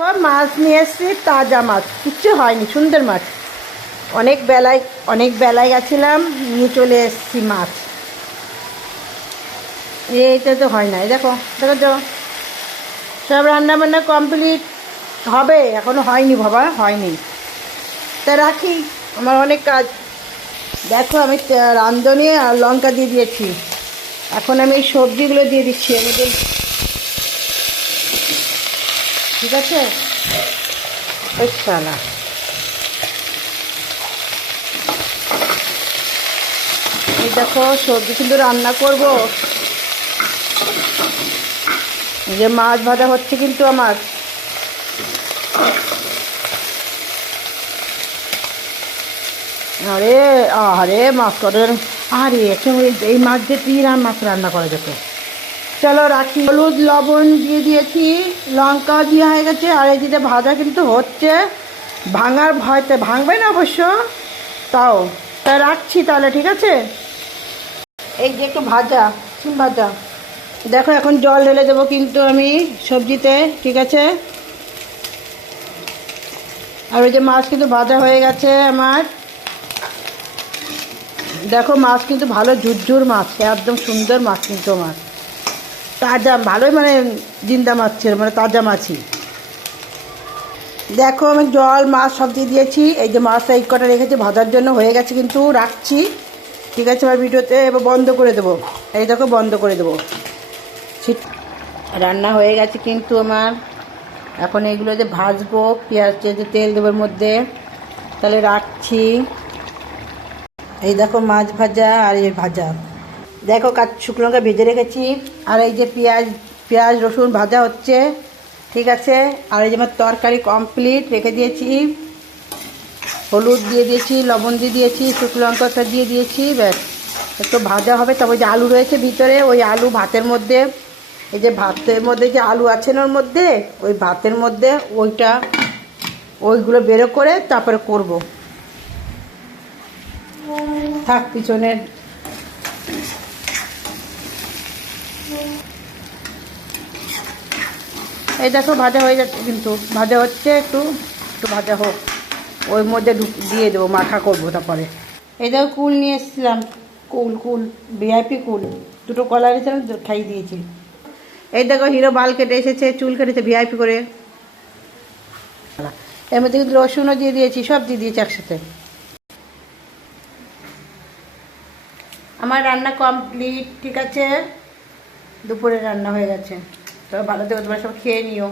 মাছ নিয়ে এসছি, তাজা মাছ, কিচ্ছু হয়নি, সুন্দর মাছ। অনেক বেলায় গেছিলাম, নিয়ে চলে এসছি মাছ। এইটা তো হয় না, দেখো দেখো তো, সব রান্না বান্না কমপ্লিট হবে, এখনো হয়নি বাবা, হয়নি। তা রাখি, আমার অনেক কাজ। দেখো আমি রাঁধুনি আর লঙ্কা দিয়ে দিয়েছি, এখন আমি এই সবজিগুলো দিয়ে দিচ্ছি এর মধ্যে, ঠিক আছে? ওই শালা, এই দেখো সবজি কিন্তু রান্না করব। এই যে মাছ ভাজা হচ্ছে কিন্তু আমার। আরে আরে মাছ করেন, আরে এই মাছ দিয়ে তিন আর মাছ রান্না করা যেত। চলো রাখি, হলুদ লবণ দিয়ে দিয়েছি, লঙ্কা দেওয়া হয়ে গেছে, আর এই দিকে ভাজা কিন্তু হচ্ছে। ভাঙার ভয়তে, ভাঙবে না অবশ্য, তাও তা রাখছি তাহলে, ঠিক আছে? এই যে একটু ভাজা, সিম ভাজা, দেখো এখন জল ঢেলে দেবো কিন্তু আমি সবজিতে, ঠিক আছে? আর ওই যে মাছ কিন্তু ভাজা হয়ে গেছে আমার। দেখো মাছ কিন্তু ভালো ঝুরঝুর মাছ, একদম সুন্দর মাছ কিন্তু আমার, তাজা, ভালোই মানে জিন্দা মাছ ছিল, মানে তাজা মাছই। দেখো আমি জল মাছ সব দিয়ে দিয়েছি, এই যে মাছটা এক কটা রেখেছি ভাজার জন্য, হয়ে গেছে কিন্তু, রাখছি, ঠিক আছে? আমার ভিডিওতে এবার বন্ধ করে দেবো, এই দেখো বন্ধ করে দেবো। রান্না হয়ে গেছে কিন্তু আমার, এখন এইগুলো যে ভাজবো, পেঁয়াজ যে তেল দেবোর মধ্যে, তাহলে রাখছি। এই দেখো মাছ ভাজা আর এই ভাজা, দেখো শুকনো লঙ্কা ভেজে রেখেছি, আর এই যে পেঁয়াজ রসুন ভাজা হচ্ছে, ঠিক আছে? আর এই যে আমার তরকারি কমপ্লিট রেখে দিয়েছি, হলুদ দিয়ে দিয়েছি, লবণ দিয়ে দিয়েছি, শুকনো লঙ্কাটা দিয়ে দিয়েছি, ব্যাস একটু ভাজা হবে। তবে যে আলু রয়েছে ভিতরে, ওই আলু ভাতের মধ্যে, এই যে ভাতের মধ্যে যে আলু আছে না ওর মধ্যে, ওই ভাতের মধ্যে ওইগুলো বেরো করে তারপরে করব। থাক পিছনের, এই দেখো ভাজা হয়ে যাচ্ছে কিন্তু, ভাজা হচ্ছে, একটু একটু ভাজা হোক, ওর মধ্যে দিয়ে দেবো, মাখা করবো তারপরে। এই দেখো কুল নিয়ে এসেছিলাম, কুল ভিআইপি কুল, দুটো কলা এনেছিলাম, খাইয়ে দিয়েছি। এই দেখো হিরো বাল কেটে এসেছে, চুল কেটেছে ভিআইপি করে। এর মধ্যে কিন্তু রসুনও দিয়ে দিয়েছি, সব দিয়ে দিয়েছি একসাথে। আমার রান্না কমপ্লিট, ঠিক আছে? দুপুরে রান্না হয়ে গেছে, তবে ভালো থেকে তোমরা সব খেয়ে নিও।